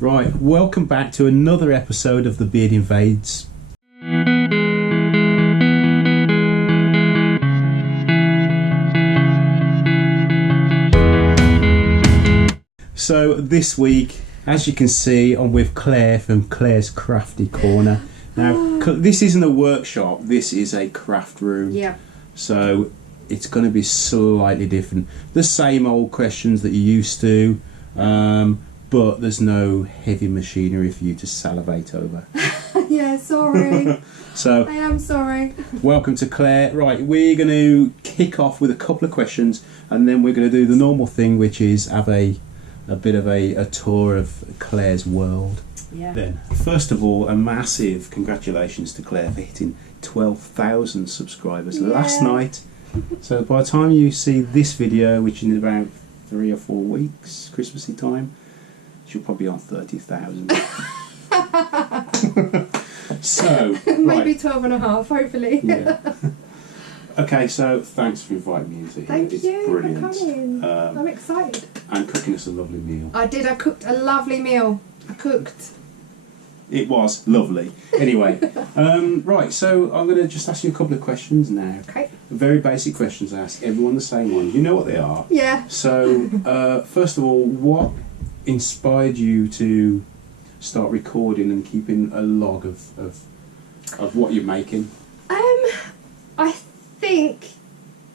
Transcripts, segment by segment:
Right, welcome back to another episode of the Beard Invades. So this week, as you can see, I'm with Claire from Claires Crafty Corner. Now, this isn't a workshop, this is a craft room. Yeah. So it's going to be slightly different. The same old questions that you're used to, but there's no heavy machinery for you to salivate over. Yeah, sorry. So I am sorry. Welcome to Claire. Right, we're going to kick off with a couple of questions, and then we're going to do the normal thing, which is have a bit of a tour of Claire's world. Yeah. Then, first of all, a massive congratulations to Claire for hitting 12,000 subscribers last night. So by the time you see this video, which is in about 3 or 4 weeks, Christmassy time, she'll probably be on 30,000. So maybe right. 12 and a half, hopefully. Yeah. Okay, so thanks for inviting me into here. Thank it's you brilliant. for coming. I'm excited. And cooking us a lovely meal. I did. I cooked a lovely meal. I cooked. It was lovely. Anyway, right, so I'm going to just ask you a couple of questions now. Okay. Very basic questions. I ask everyone the same ones. You know what they are. Yeah. So, first of all, what inspired you to start recording and keeping a log of what you're making? I think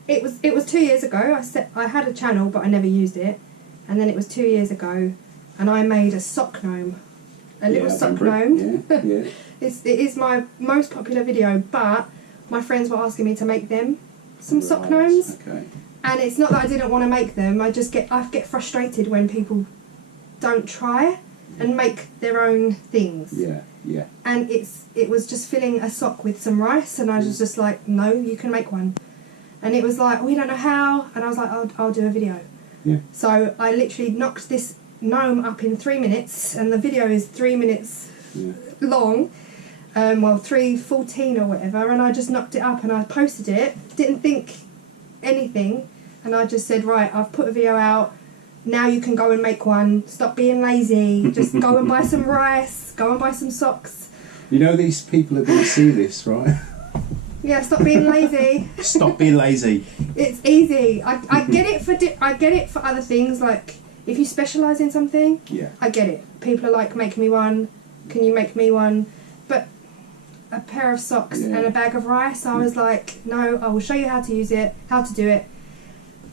it was 2 years ago. I had a channel, but I never used it. And then it was 2 years ago, and I made a sock gnome. A little sock gnome. Yeah, yeah. It is my most popular video, but my friends were asking me to make them some sock gnomes. Okay. And it's not that I didn't want to make them. I get frustrated when people don't try and make their own things. Yeah, yeah. And it was just filling a sock with some rice, and I was just like, no, you can make one. And it was like, we don't know how, and I was like, I'll do a video. Yeah. So I literally knocked this gnome up in 3 minutes, and the video is 3 minutes long, 3:14 or whatever, and I just knocked it up and I posted it, didn't think anything, and I just said, right, I've put a video out, now you can go and make one, stop being lazy, just go and buy some rice, go and buy some socks. You know these people are going to see this, right? Yeah, stop being lazy. Stop being lazy. It's easy. I get it for other things, like if you specialise in something, yeah, I get it. People are like, make me one, can you make me one? But a pair of socks and a bag of rice, I was like, no, I will show you how to use it, how to do it.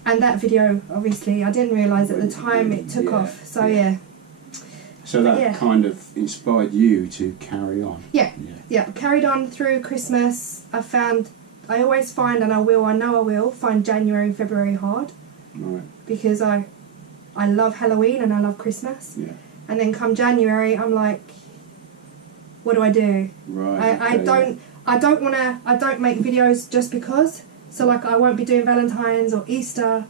And that video, obviously, I didn't realise at the time it took off. So yeah. So that kind of inspired you to carry on. Yeah. Carried on through Christmas. I always find, and I know I will, find January and February hard. Right. Because I love Halloween and I love Christmas. Yeah. And then come January, I'm like, what do I do? Right. I don't make videos just because. So like I won't be doing Valentine's or Easter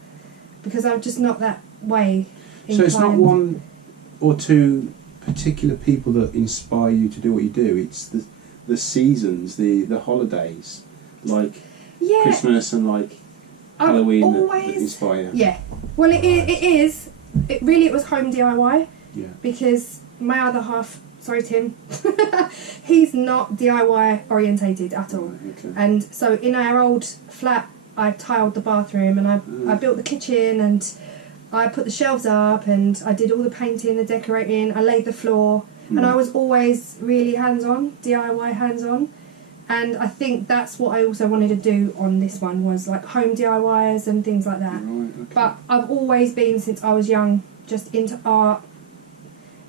because I'm just not that way inclined. So it's not one or two particular people that inspire you to do what you do. It's the seasons, the holidays, like Christmas and like Halloween that inspire you. Yeah. Well, it is. It really was home DIY. Yeah. Because my other half, sorry Tim, he's not DIY orientated at all. Okay. And so in our old flat, I tiled the bathroom and I built the kitchen and I put the shelves up and I did all the painting, the decorating, I laid the floor, and I was always really hands-on, DIY hands-on. And I think that's what I also wanted to do on this one, was like home DIYs and things like that. Right, okay. But I've always been, since I was young, just into art,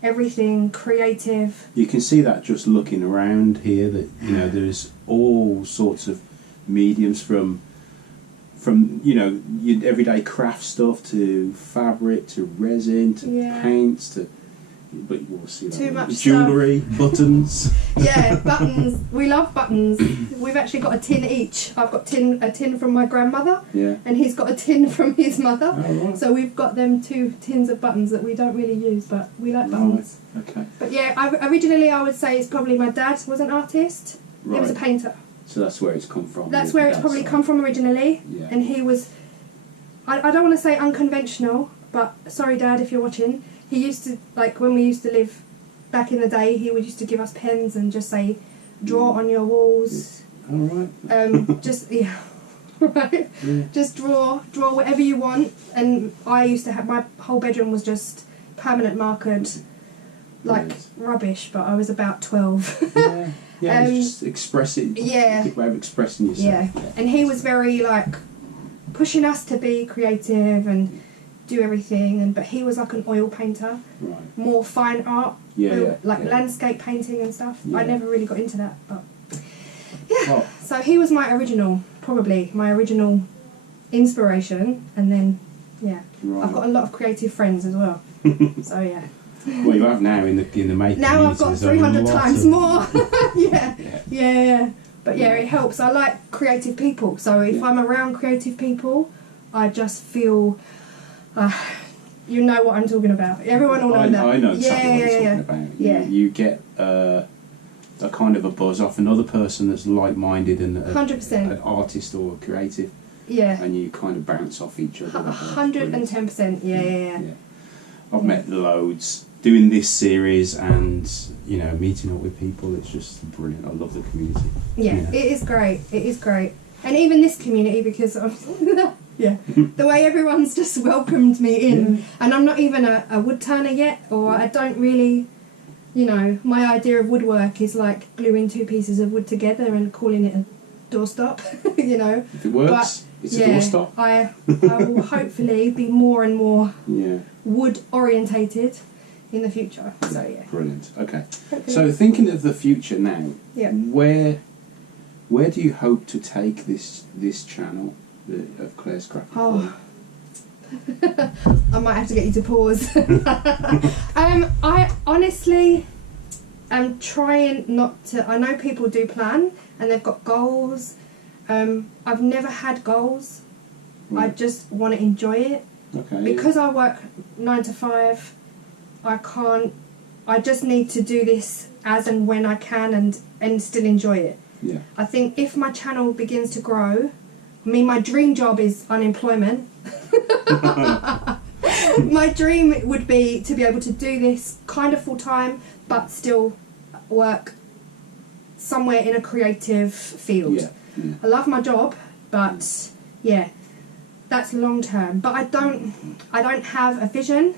everything creative. You can see that just looking around here, that there's all sorts of mediums from your everyday craft stuff to fabric to resin to paints to, but you will see that too much jewellery, buttons. Yeah, buttons. We love buttons. We've actually got a tin each. I've got a tin from my grandmother, and he's got a tin from his mother. Oh, right. So we've got them 2 tins of buttons that we don't really use, but we like buttons. Right. Okay. But yeah, originally I would say it's probably my dad was an artist. Right. He was a painter. So that's where it's come from. That's where it's probably come from originally. Yeah. And he was, I don't want to say unconventional, but sorry Dad if you're watching, he used to, like when we used to live back in the day, he would used to give us pens and just say, draw on your walls. All right. Just, yeah. Right? Yeah. Just draw whatever you want. And I used to have, my whole bedroom was just permanent markered, like rubbish, but I was about 12. Yeah. Yeah, just express it. Yeah. Good way of expressing yourself. Yeah. And he was very, like, pushing us to be creative and do everything, but he was like an oil painter, right. More fine art, like yeah. landscape painting and stuff. Yeah. I never really got into that, but yeah. Well, so he was probably my original inspiration, and then right. I've got a lot of creative friends as well. So yeah. Well, you have now in the making. Now I've got 300 times more. yeah. But yeah, it helps. I like creative people, so if I'm around creative people, I just feel, you know what I'm talking about. Everyone will know that. I know exactly what you're talking about. Yeah. You get a kind of a buzz off another person that's like-minded and 100%. an artist or a creative. Yeah. And you kind of bounce off each other. 110%. Yeah. I've met loads doing this series, and meeting up with people. It's just brilliant. I love the community. Yeah, it is great. It is great, and even this community, because of the way everyone's just welcomed me in, and I'm not even a wood turner yet, or I don't really, my idea of woodwork is like gluing two pieces of wood together and calling it a doorstop. If it works, it's a doorstop. I will hopefully be more and more wood orientated in the future. So yeah. Brilliant. Okay. Hopefully. So thinking of the future now, where do you hope to take this channel of Claire's Crafty Corner? I might have to get you to pause. I honestly am trying not to. I know people do plan and they've got goals. I've never had goals. I just want to enjoy it. Okay. Because I work 9 to 5. I just need to do this as and when I can and still enjoy it. Yeah. I think if my channel begins to grow, my dream job is unemployment. My dream would be to be able to do this kind of full time, but still work somewhere in a creative field. Yeah. I love my job, but that's long term. But I don't have a vision.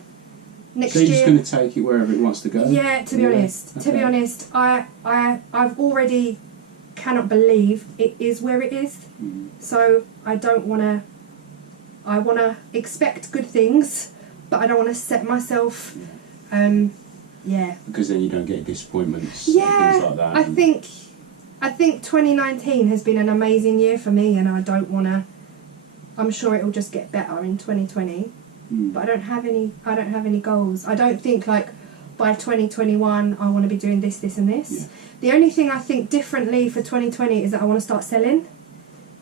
Next so you're year, just going to take it wherever it wants to go? Yeah, to be honest. Okay. To be honest, I've already cannot believe it is where it is. So I don't want to. I want to expect good things, but I don't want to set myself. Because then you don't get disappointments. And things like that. I think 2019 has been an amazing year for me, and I don't want to. I'm sure it'll just get better in 2020. But I don't have any goals. I don't think like by 2021 I want to be doing this, and this. Yeah. The only thing I think differently for 2020 is that I want to start selling.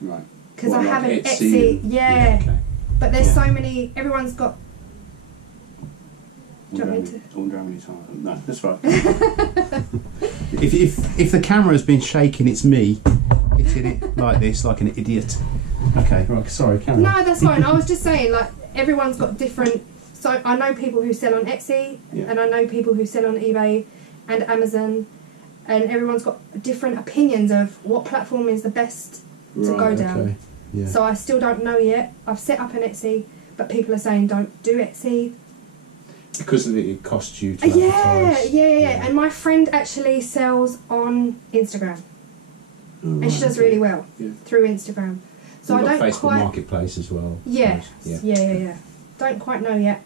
Right. Because I have an Etsy. Okay. But there's so many. Everyone's got. I wonder how many times. No, that's right. if the camera's been shaking, it's me hitting it like this, like an idiot. Okay. Right. Sorry, camera. No, that's fine. I was just saying, like, everyone's got different. So I know people who sell on Etsy, and I know people who sell on eBay and Amazon, and everyone's got different opinions of what platform is the best to go down. Okay. Yeah. So I still don't know yet. I've set up an Etsy, but people are saying don't do Etsy. Because it costs you to advertise. Yeah. And my friend actually sells on Instagram. And she does really well through Instagram. So I don't Facebook Marketplace as well. Yeah. Don't quite know yet.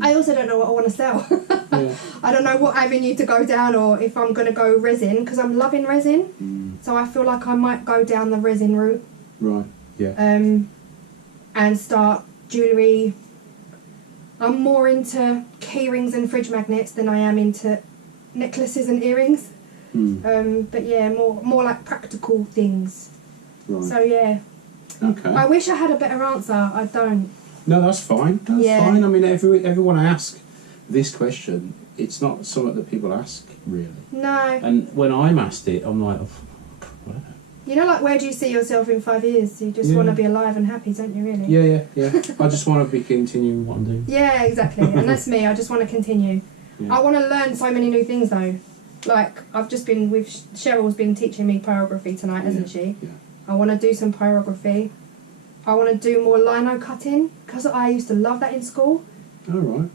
I also don't know what I want to sell. I don't know what avenue to go down, or if I'm going to go resin, because I'm loving resin. So I feel like I might go down the resin route. Right. Yeah. And start jewellery. I'm more into key rings and fridge magnets than I am into necklaces and earrings. But yeah, more like practical things. Right. So yeah. Okay. I wish I had a better answer. I don't. No, that's fine. That's fine. I mean, everyone I ask this question, it's not something that people ask, really. No. And when I'm asked it, I'm like, whatever. You know, like, where do you see yourself in 5 years? You just want to be alive and happy, don't you, really? Yeah. I just want to be continuing what I'm doing. Yeah, exactly. And that's me. I just want to continue. I want to learn so many new things though. Like, I've just been with Cheryl's been teaching me pyrography tonight, hasn't she? Yeah. I want to do some pyrography. I want to do more lino cutting because I used to love that in school. All right.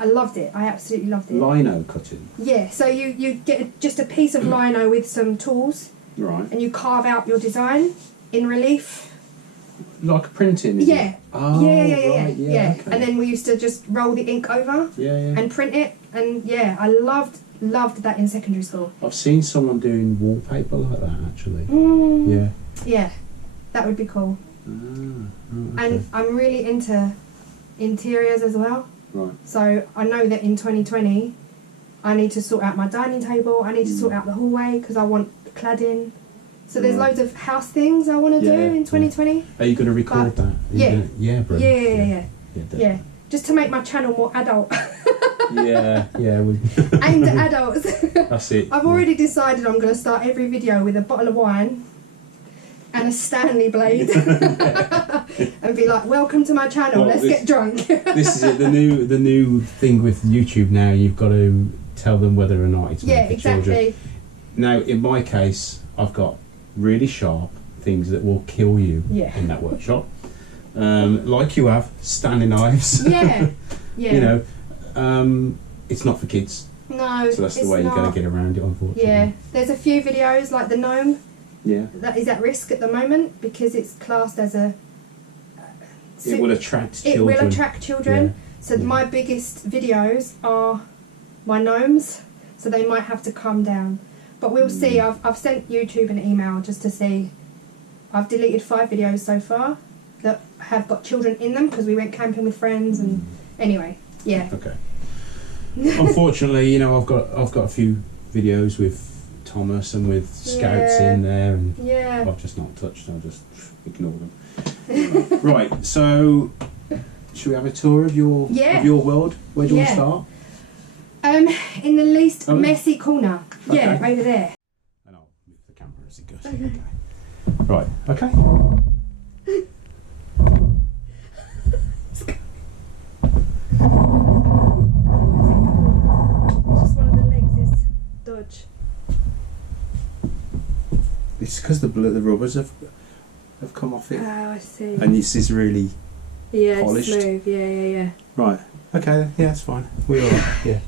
I loved it. I absolutely loved it. Lino cutting. Yeah. So you get just a piece of lino with some tools. Right. And you carve out your design in relief. Like a printing. Is Yeah. It? Oh, Yeah. Okay. And then we used to just roll the ink over. Yeah. And print it. And yeah, I loved that in secondary school. I've seen someone doing wallpaper like that actually. Mm. Yeah. Yeah. That would be cool. Okay. And I'm really into interiors as well. Right. So I know that in 2020 I need to sort out my dining table, I need to sort out the hallway because I want cladding. So there's loads of house things I want to do in 2020. Are you going to record that? Yeah, brilliant. Yeah. Just to make my channel more adult. yeah. Aimed at adults. That's it. I've already decided I'm going to start every video with a bottle of wine and a Stanley blade and be like, welcome to my channel, let's get drunk. This is it, the new thing with YouTube now, you've got to tell them whether or not it's made for exactly. children. Now, in my case, I've got really sharp things that will kill you in that workshop. Like you have, Stanley knives. Yeah. You know, it's not for kids. No, so that's the way you're going to get around it, unfortunately. Yeah, there's a few videos like the gnome. Yeah. That is at risk at the moment because it's classed as a... It will attract children. It will attract children. Yeah. So my biggest videos are my gnomes, so they might have to calm down. But we'll see. I've sent YouTube an email just to see. I've deleted 5 videos so far that have got children in them because we went camping with friends and... Anyway, yeah. Okay. Unfortunately, you know, I've got a few videos with Thomas and with scouts in there, and I've just not touched. I'll just ignore them. Right. So, should we have a tour of your world? Where do you want to start? In the least messy corner. Okay. Yeah, over there. And I'll move the camera as it goes. Okay. Right. Okay. Just one of the legs is dodge. It's because the rubbers have come off it. Oh, I see. And this is really polished. It's smooth. Yeah. Right. Okay. Yeah, that's fine. We're all right. Yeah.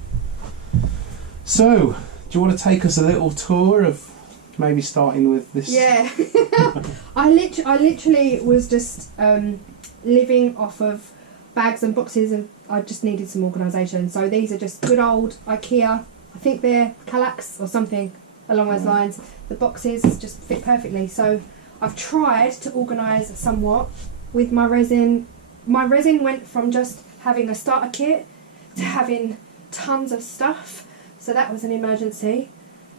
So, do you want to take us a little tour of maybe starting with this? Yeah. I literally was just living off of bags and boxes, and I just needed some organisation. So these are just good old IKEA. I think they're Kallax or something along those lines. The boxes just fit perfectly. So I've tried to organise somewhat with my resin. My resin went from just having a starter kit to having tons of stuff. So that was an emergency.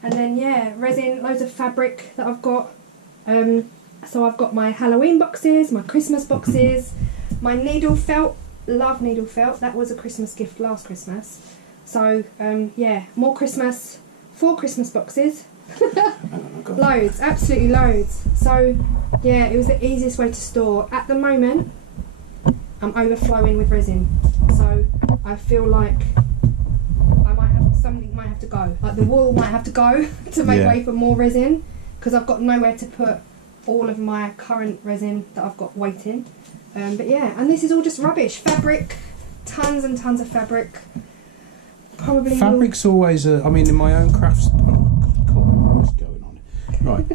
And then resin, loads of fabric that I've got. So I've got my Halloween boxes, my Christmas boxes, my needle felt. Love needle felt. That was a Christmas gift last Christmas. So more Christmas. 4 Christmas boxes. Loads, absolutely loads. So it was the easiest way to store. At the moment, I'm overflowing with resin. So I feel like something might have to go. Like the wall might have to go to make way for more resin, because I've got nowhere to put all of my current resin that I've got waiting. And this is all just rubbish. Fabric, tons and tons of fabric. Probably fabric's always in my own crafts. What's going on? Right.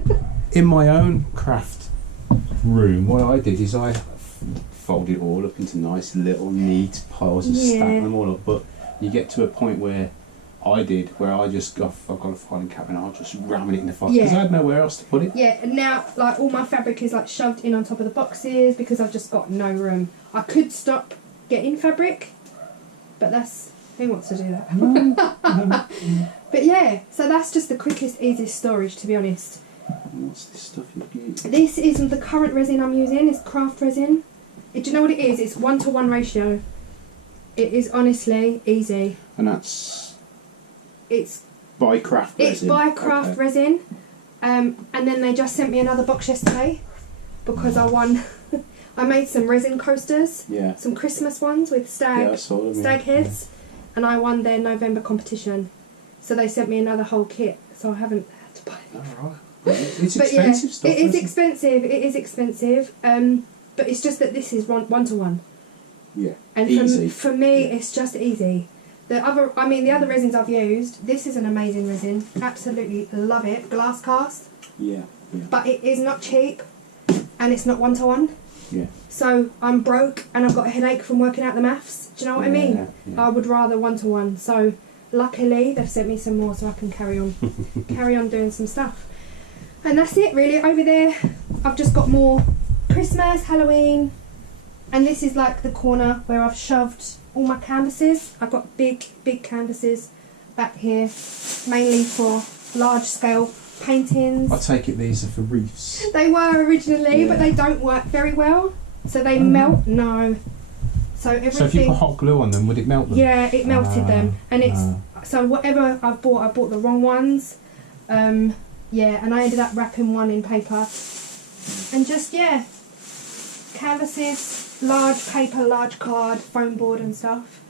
In my own craft room, what I did is I folded it all up into nice little neat piles and stacked them all up. But you get to a point where I've got a filing cabinet, I'll just ram it in the file because I had nowhere else to put it. Yeah, and now like all my fabric is like shoved in on top of the boxes because I've just got no room. I could stop getting fabric, but who wants to do that? No. But so that's just the quickest, easiest storage, to be honest. What's this stuff you've used? This isn't the current resin I'm using, it's craft resin. Do you know what it is? It's 1-to-1 ratio. It is honestly easy. And it's by craft resin? It's by craft resin. And then they just sent me another box yesterday because I made some resin coasters. Yeah. Some Christmas ones with stag heads. and I won their November competition. So they sent me another whole kit, so I haven't had to buy it. All right. It's expensive stuff. It is expensive. It is expensive. But it's just that this is one-to-one. Yeah. And easy. For me, it's just easy. The other resins I've used. This is an amazing resin. Absolutely love it. Glass cast. Yeah. But it is not cheap, and it's not one-to-one. Yeah. So I'm broke, and I've got a headache from working out the maths. Do you know what I mean? Yeah. I would rather one-to-one. So luckily they've sent me some more, so I can carry on doing some stuff. And that's it really. Over there I've just got more Christmas, Halloween, and this is like the corner where I've shoved all my canvases. I've got big canvases back here, mainly for large scale paintings. I take it these are for wreaths. They were originally, Yeah. but they don't work very well, so they melt. No. So everything. So if you put hot glue on them, would it melt them? Yeah, it melted them, and it's so whatever I bought the wrong ones. Yeah, and I ended up wrapping one in paper, and just canvases, large paper, large card, foam board and stuff.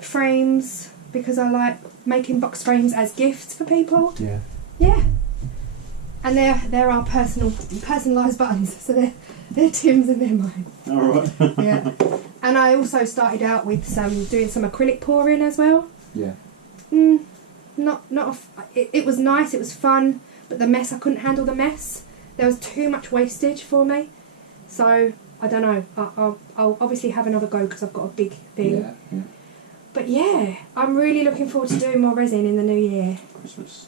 Frames, because I like making box frames as gifts for people. Yeah. Yeah. And there are personalised buttons, so they're Tim's and they're mine. All right. Yeah. And I also started out with doing some acrylic pouring as well. Yeah. It was nice, it was fun, but the mess, I couldn't handle the mess. There was too much wastage for me. So, I don't know, I'll obviously have another go because I've got a big thing. Yeah. But yeah, I'm really looking forward to doing more resin in the new year. Christmas.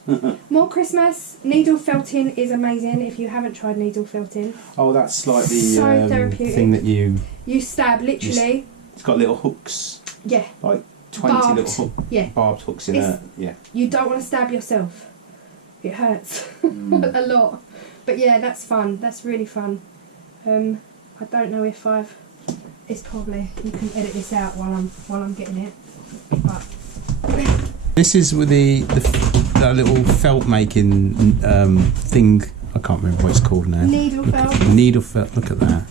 More Christmas. Needle felting is amazing if you haven't tried needle felting. Oh, that's like the So therapeutic. thing that you stab, literally. It's got little hooks. Yeah. Like 20 Barbed. little barbed hooks in it. Yeah. You don't want to stab yourself. It hurts a lot. But yeah, that's fun. That's really fun. I don't know if it's probably, you can edit this out while I'm getting it. But this is with that little felt making thing. I can't remember what it's called now. Needle felt. Needle felt. Look at that.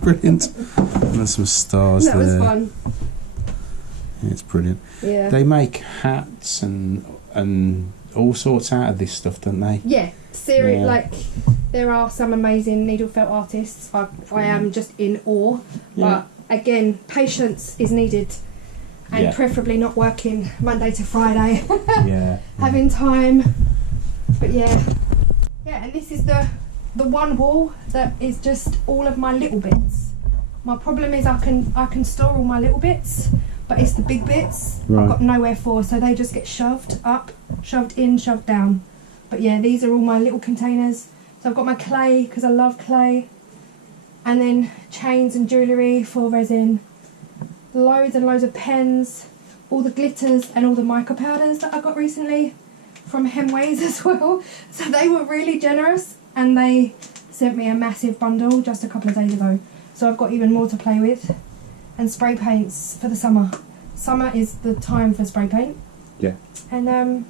Brilliant. And there's some stars that there. was fun. Yeah, it's brilliant. Yeah. They make hats and all sorts out of this stuff, don't they? Yeah. Yeah. Like there are some amazing needle felt artists. I am just in awe. Yeah. But again, patience is needed. And preferably not working Monday to Friday. Yeah. Having time. But yeah. Yeah, and this is the one wall that is just all of my little bits. My problem is I can store all my little bits, but it's the big bits I've got nowhere for, so they just get shoved up, shoved in, shoved down. But yeah, these are all my little containers. So I've got my clay, because I love clay, and then chains and jewellery for resin, loads and loads of pens, all the glitters and all the mica powders that I got recently from Hemways as well. So they were really generous, and they sent me a massive bundle just a couple of days ago. So I've got even more to play with. And spray paints for the summer. Summer is the time for spray paint. Yeah. And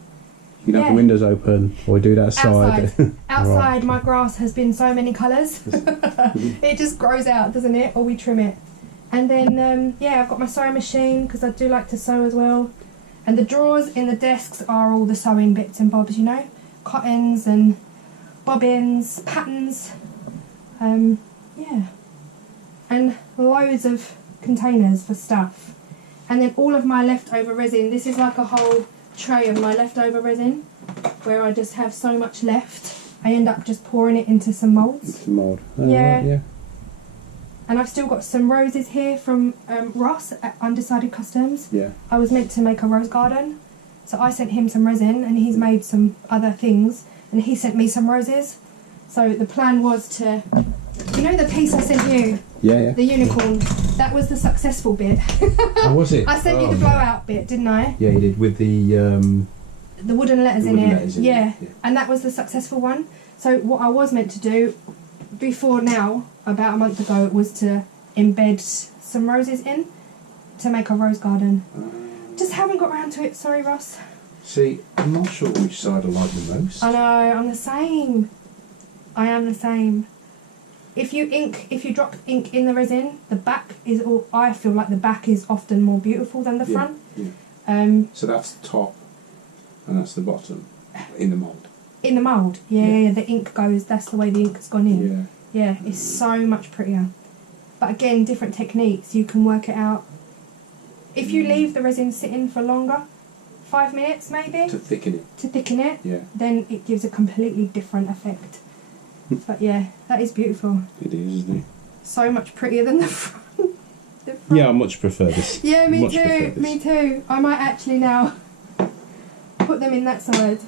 you can have the windows open or do that outside. Outside my grass has been so many colours. It just grows out, doesn't it? Or we trim it. And then, I've got my sewing machine because I do like to sew as well. And the drawers in the desks are all the sewing bits and bobs, you know. Cottons and bobbins, patterns. And loads of containers for stuff. And then all of my leftover resin. This is like a whole tray of my leftover resin where I just have so much left. I end up just pouring it into some moulds. Some mould. Yeah. Right, yeah. And I've still got some roses here from Ross at Undecided Customs. Yeah. I was meant to make a rose garden, so I sent him some resin and he's made some other things, and he sent me some roses. So the plan was to, you know the piece I sent you? Yeah. The unicorn. That was the successful bit. Oh, was it? I sent you the blowout bit, didn't I? Yeah, you did, with the wooden letters in wooden it. letters in Yeah. it, yeah. And that was the successful one. So what I was meant to do before now, about a month ago, was to embed some roses in to make a rose garden. Just haven't got round to it, sorry Ross. See, I'm not sure which side I like the most. I know, I'm the same. I am the same. if you drop ink in the resin, the back is all. I feel like the back is often more beautiful than the front. Yeah. So that's the top, and that's the bottom in the mould. In the mould, yeah. The ink goes. That's the way the ink's gone in. Yeah, it's so much prettier. But again, different techniques. You can work it out. If you leave the resin sitting for longer, 5 minutes maybe. To thicken it. Yeah. Then it gives a completely different effect. But yeah, that is beautiful. It is, isn't it? So much prettier than the front. Yeah, I much prefer this. Yeah, me too. Me too. I might actually now put them in that side.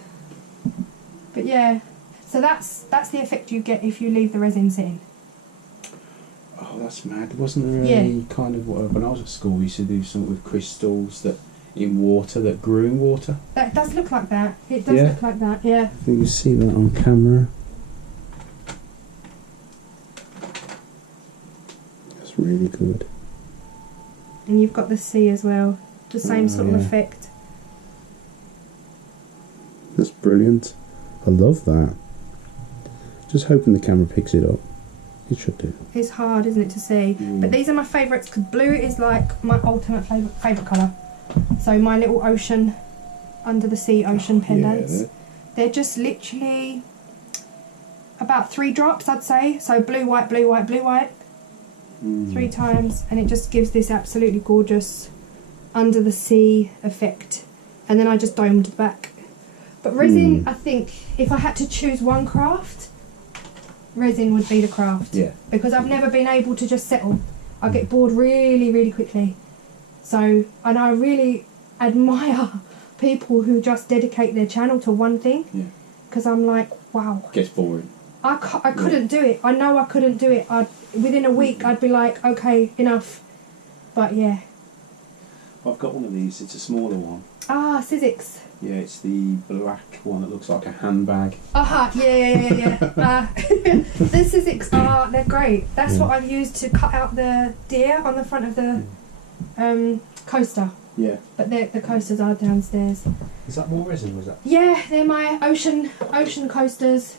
But yeah, so that's the effect you get if you leave the resin sitting. Oh, that's mad. Wasn't there any kind of, when I was at school, we used to do something with crystals that in water, that grew in water? That does look like that. It does look like that, yeah. I think you see that on camera. That's really good. And you've got the sea as well. The same sort of effect. That's brilliant. I love that. Just hoping the camera picks it up. It should do. It's hard, isn't it, to see? But these are my favourites because blue is like my ultimate favourite colour. So my little ocean, under the sea ocean pendants. Yeah, they're just literally about 3 drops, I'd say. So blue, white, blue, white, blue, white. 3 times, and it just gives this absolutely gorgeous under the sea effect. And then I just domed the back. But resin, I think, if I had to choose one craft, resin would be the craft. Yeah. Because I've never been able to just settle. I get bored really, really quickly. So, and I really admire people who just dedicate their channel to one thing. Yeah. Because I'm like, wow. Gets boring. I couldn't do it. I know I couldn't do it. Within a week, I'd be like, okay, enough. But yeah. I've got one of these. It's a smaller one. Ah, Sizzix. Yeah, it's the black one that looks like a handbag. Aha, yeah. The Sizzix they're great. That's what I've used to cut out the deer on the front of the coaster. Yeah. But the coasters are downstairs. Is that more resin, was that? Yeah, they're my ocean coasters.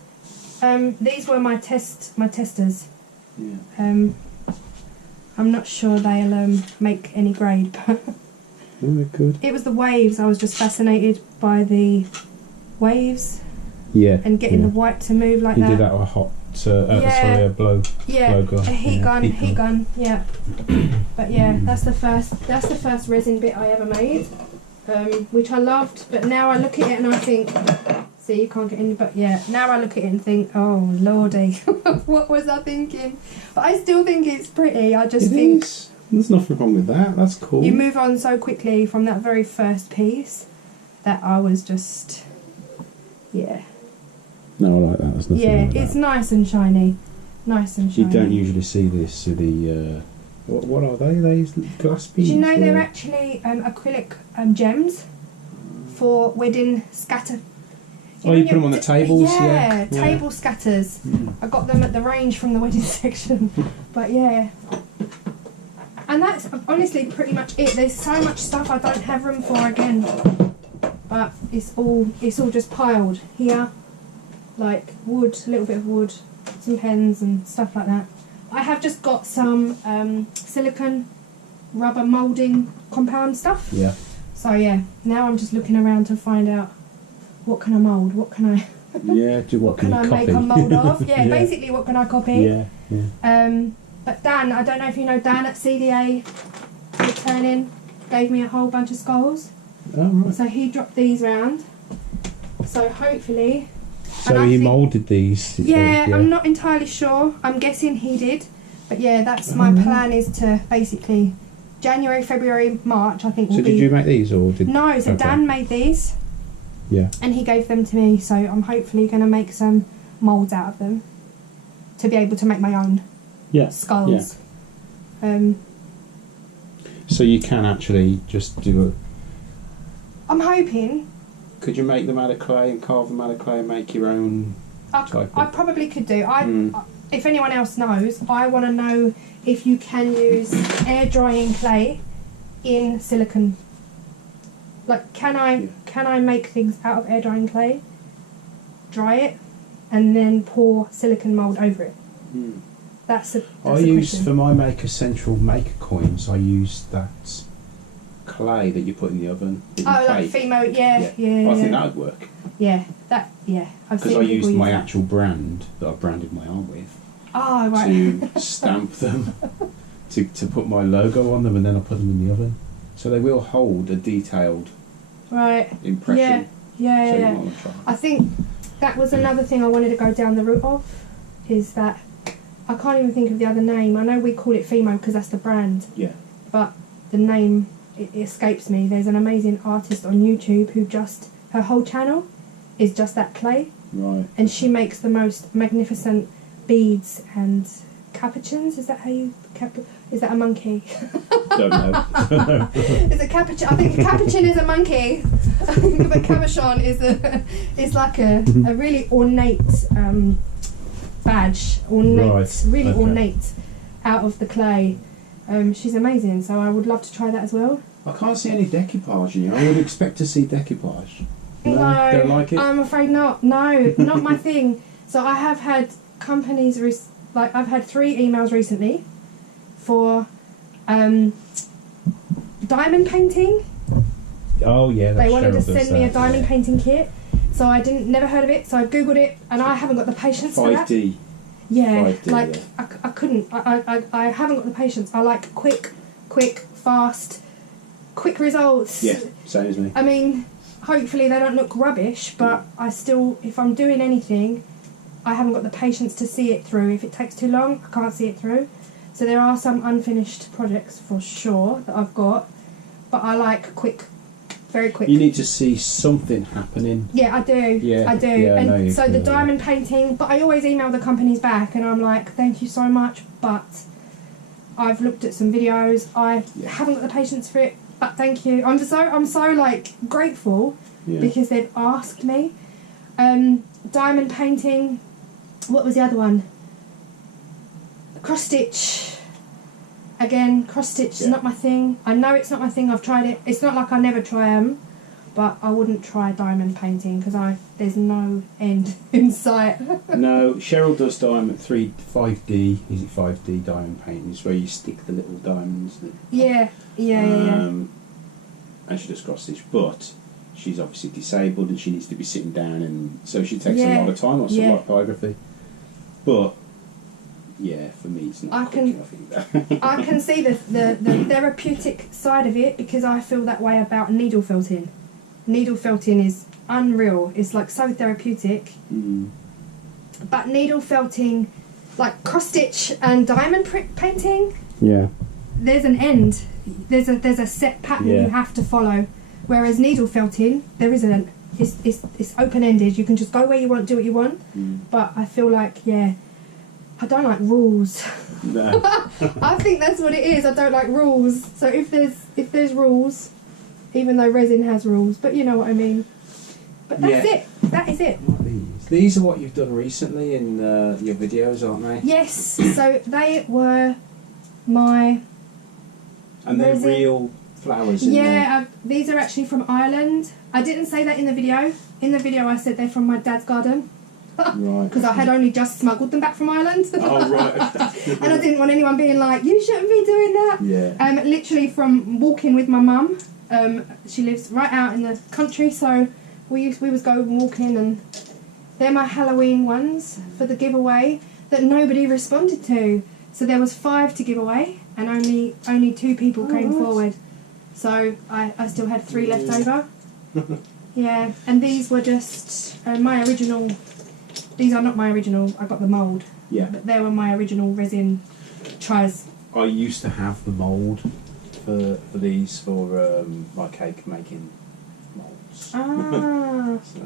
These were my testers. Yeah. I'm not sure they'll make any grade, but they're good. It was the waves. I was just fascinated by the waves. Yeah. And getting the white to move like that. You did that with a hot, a blow. Yeah. Blow gun. A heat gun. Yeah. But yeah, that's the first resin bit I ever made, which I loved. But now I look at it and I think. See, you can't get in, but yeah, now I look at it and think, oh lordy, what was I thinking? But I still think it's pretty. I just think there's nothing wrong with that. That's cool. You move on so quickly from that very first piece that I was just, yeah. No, I like that. There's nothing wrong with it's that. Nice and shiny. You don't usually see this with the. What are they? These glass beads? Do you know they're actually acrylic gems for wedding scatter. You put them on the tables? Yeah, table scatters. I got them at the range from the wedding section. But yeah. And that's honestly pretty much it. There's so much stuff I don't have room for again. But it's all just piled here. Like wood, a little bit of wood, some pens and stuff like that. I have just got some silicone rubber moulding compound stuff. Yeah. So yeah, now I'm just looking around to find out what can I mould? What can I? What can I copy? Make a mould of? Yeah, basically, what can I copy? Yeah. But Dan, I don't know if you know Dan at CDA Returning, gave me a whole bunch of skulls. Oh right. So he dropped these round. So hopefully. So he moulded these. Yeah, I'm not entirely sure. I'm guessing he did. But yeah, that's my plan is to basically January, February, March. I think. So did you make these or did? No, so Dan made these. Yeah. And he gave them to me, so I'm hopefully going to make some moulds out of them to be able to make my own skulls. Yeah. So you can actually just do I'm hoping. Could you make them out of clay and carve them out of clay and make your own type? I probably could do. If anyone else knows, I want to know if you can use air drying clay in silicone. Like, can I make things out of air drying clay, dry it, and then pour silicone mould over it? That's a I use question. for my Maker Central Maker coins. I use that clay that you put in the oven. Like Fimo, yeah. I think that would work. Yeah, I've Because seen I people used use my that. actual brand that I branded my art with Oh, right. to stamp them, to put my logo on them, and then I put them in the oven. So they will hold a detailed right. impression. Yeah. So you might want to try. I think that was another thing I wanted to go down the route of, is that I can't even think of the other name. I know we call it Fimo because that's the brand. Yeah. But the name, it escapes me. There's an amazing artist on YouTube who her whole channel is just that clay. Right. And she makes the most magnificent beads and capuchins. Is that how you... is that a monkey? Don't know. It's a capuchin. I think a capuchin is a monkey, but cabochon is like a really ornate badge. Really ornate out of the clay. She's amazing, so I would love to try that as well. I can't see any decoupage in you. I would expect to see decoupage. No, don't like it? I'm afraid not. No, not my thing. So I have had companies, I've had 3 emails recently for diamond painting. Oh yeah, that's They wanted to Cheryl does send me a that, diamond painting kit, so I never heard of it. So I googled it, and I haven't got the patience for that. 5D. Yeah, 5D, like yeah. I couldn't. I haven't got the patience. I like quick, fast, quick results. Yeah, same as me. I mean, hopefully they don't look rubbish, but I still, if I'm doing anything, I haven't got the patience to see it through. If it takes too long, I can't see it through. So there are some unfinished projects for sure that I've got, but I like quick, very quick. You need to see something happening. Yeah, I do. Yeah, I do. yeah, I know and you so the feel diamond painting, but I always email the companies back, and I'm like, thank you so much, but I've looked at some videos. I haven't got the patience for it, but thank you. I'm so like grateful because they've asked me. Diamond painting. What was the other one? Cross stitch. Again, cross stitch is not my thing. I know it's not my thing. I've tried it. It's not like I never try them, but I wouldn't try diamond painting because there's no end in sight. No, Cheryl does diamond 5D. Is it 5D diamond painting? It's where you stick the little diamonds. Yeah. And she does cross stitch, but she's obviously disabled and she needs to be sitting down, and so she takes a lot of time on some typography. But yeah, for me it's not quick enough either. I can see the therapeutic side of it because I feel that way about needle felting. Needle felting is unreal. It's like so therapeutic. But needle felting, like cross stitch and diamond painting, there's an end. There's a set pattern you have to follow. Whereas needle felting, there isn't. It's open ended. You can just go where you want, do what you want. But I feel like I don't like rules. No. I think that's what it is. I don't like rules. So if there's rules, even though resin has rules, but you know what I mean. But that's it. That is it. What are these? These are what you've done recently in your videos, aren't they? Yes. So they were my. And they're resin. real flowers in there. These are actually from Ireland. I didn't say that in the video. In the video I said they're from my dad's garden. Right. Because I had only just smuggled them back from Ireland. Oh, right. And I didn't want anyone being like, you shouldn't be doing that. Yeah. Literally from walking with my mum. She lives right out in the country, so we was going walking, and they're my Halloween ones for the giveaway that nobody responded to. So there was 5 to give away, and only 2 people came forward. So I still had 3 left over. Yeah, and these were just my original. These are not my original. I got the mould. Yeah. But they were my original resin tries. I used to have the mould for these for my cake making moulds. Ah. So,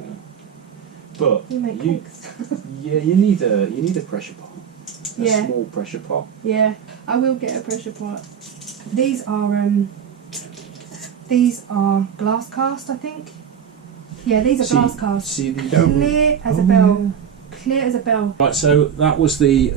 but You make cakes. you need a pressure pot. A small pressure pot. Yeah, I will get a pressure pot. These are glass cast, I think. Yeah, these are glass cast. See, they don't. Clear as a bell. Clear as a bell. Right, so that was the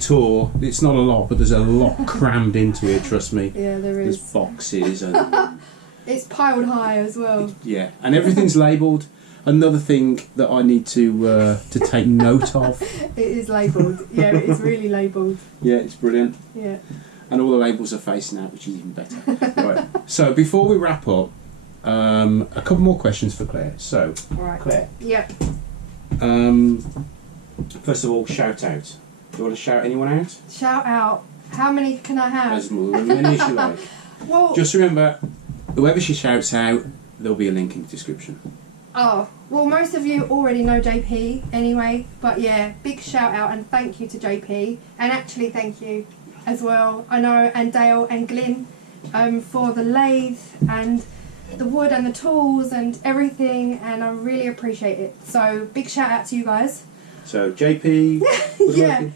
tour. It's not a lot, but there's a lot crammed into it. Trust me. Yeah, there There's is. boxes and It's piled high as well. and everything's labelled. Another thing that I need to take note of. It is labelled. Yeah, it is really labelled. Yeah, it's brilliant. Yeah. And all the labels are facing out, which is even better. Right. So before we wrap up, a couple more questions for Claire. So, Right. Claire. Yep. First of all, shout out. Do you want to shout anyone out? Shout out. How many can I have? As many as you like. Well, Just remember, whoever she shouts out, there'll be a link in the description. oh, well, most of you already know JP anyway, but yeah, big shout out and thank you to JP, and actually thank you as well, I know, and Dale and Glyn for the lathe and the wood and the tools and everything, and I really appreciate it. So big shout out to you guys. So JP, was Yeah. working.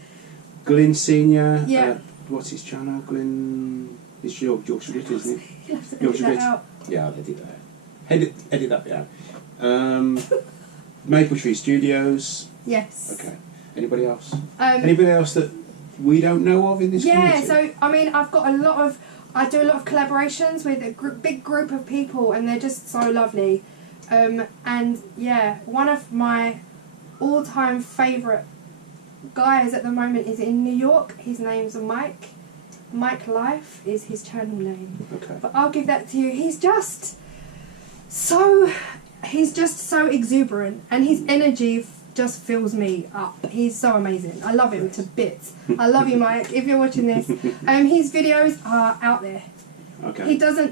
Glyn Senior. Yeah. What's his channel? Glyn. It's Yorkshire Grit, isn't it? You'll have to Yorkshire edit Grit. that out. Yeah, I'll edit that out. Edit that bit out. Maple Tree Studios. Yes. Okay. Anybody else? Anybody else that we don't know of in this Yeah, community? so I mean, I do a lot of collaborations with a big group of people, and they're just so lovely. And yeah, one of my all-time favourite guys at the moment is in New York. His name's Myke Lyfe is his channel name. Okay. But I'll give that to you. He's just so exuberant, and his energy just fills me up. He's so amazing. I love him to bits. I love you, Myke. If you're watching this, his videos are out there. Okay.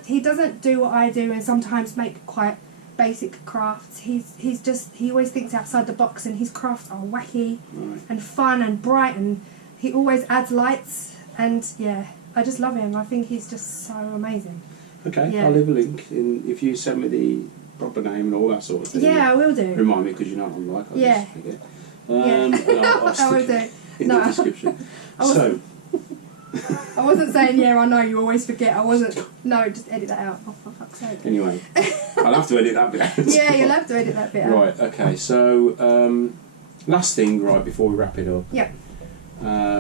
He doesn't do what I do, and sometimes make quite basic crafts. He always thinks outside the box, and his crafts are wacky and fun and bright, and he always adds lights, and yeah, I just love him. I think he's just so amazing. Okay, Yeah. I'll leave a link in if you send me the proper name and all that sort of thing. Yeah, I will do. Remind me, because you're not on like I'll Yeah. just forget. Yeah. And I'll I will stick do. it in No. the description. I So, I wasn't saying, yeah, I know, you always forget. I wasn't. No, just edit that out. Oh, for fuck's sake. anyway, I'll have to edit that bit out. Yeah, you'll have to edit that bit out. Right, okay, so last thing, right, before we wrap it up. Yeah.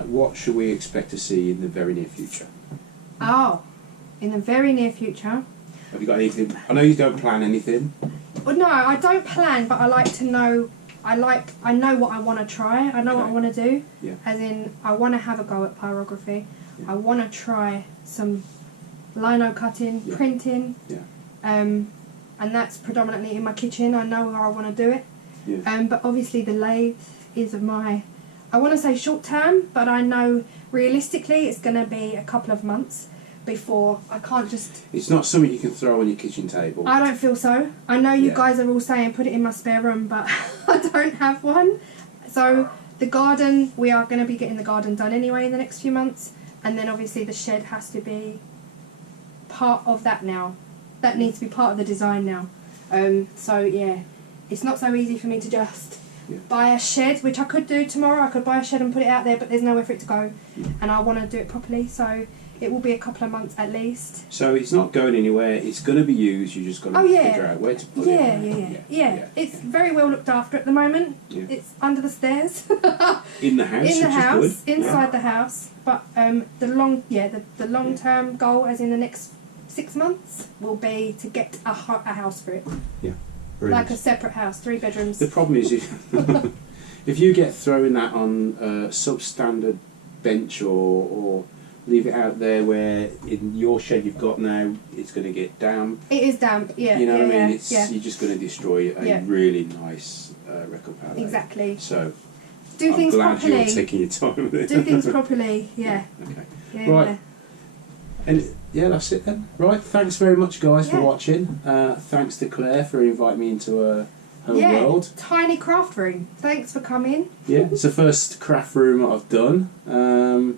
What should we expect to see in the very near future? Oh, in the very near future. Have you got anything? I know you don't plan anything. Well, no, I don't plan, but I like to know. I know what I want to try. I know what I want to do. Yeah. As in, I want to have a go at pyrography. Yeah. I want to try some lino cutting, Yeah. printing. Yeah. And that's predominantly in my kitchen. I know where I want to do it. Yeah. But obviously the lathe is my, I want to say short term, but I know realistically it's going to be a couple of months before I can't just... It's not something you can throw on your kitchen table. I don't feel so. I know you Yeah. guys are all saying put it in my spare room, but I don't have one. So the garden, we are going to be getting the garden done anyway in the next few months. And then obviously the shed has to be part of that now. That needs to be part of the design now. So yeah, it's not so easy for me to just buy a shed, which I could do tomorrow. I could buy a shed and put it out there, but there's nowhere for it to go. And I want to do it properly, so it will be a couple of months at least. So it's not going anywhere. It's going to be used. You just got to figure out where to put it. Yeah. It's very well looked after at the moment. Yeah. It's under the stairs. In the house. In the house, which is good. inside the house. But the long term goal, as in the next 6 months, will be to get a house for it. Yeah. Like a separate house, 3 bedrooms. The problem is if you get throwing that on a substandard bench or leave it out there where in your shed you've got now it's going to get damp. It is damp, yeah. You know what I mean? Yeah. You're just going to destroy a really nice record palette. Exactly. So do I'm things glad properly. you're taking your time with it. Do things properly, yeah. Okay. Yeah, Right. yeah. And yeah, that's it then. Right, thanks very much guys for Yeah. watching. Thanks to Claire for inviting me into her world. Tiny craft room. Thanks for coming. Yeah, it's the first craft room that I've done. And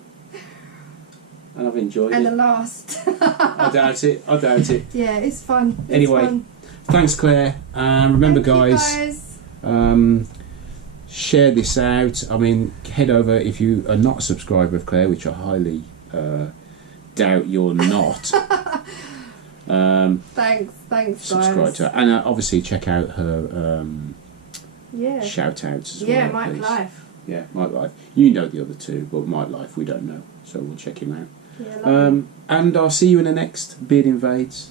I've enjoyed And it. the last. I doubt it. Yeah, it's fun. It's Anyway, fun. thanks Claire. Remember Thank you, guys, share this out. I mean, head over if you are not a subscriber of Claire, which I highly doubt you're not. Thanks Subscribe guys. to her. And obviously check out her Yeah. shout outs as Yeah, well. Myke please. Lyfe. Yeah, Myke Lyfe. You know the other two, but Myke Lyfe we don't know. So we'll check him out. Yeah, love And I'll see you in the next Beard Invades.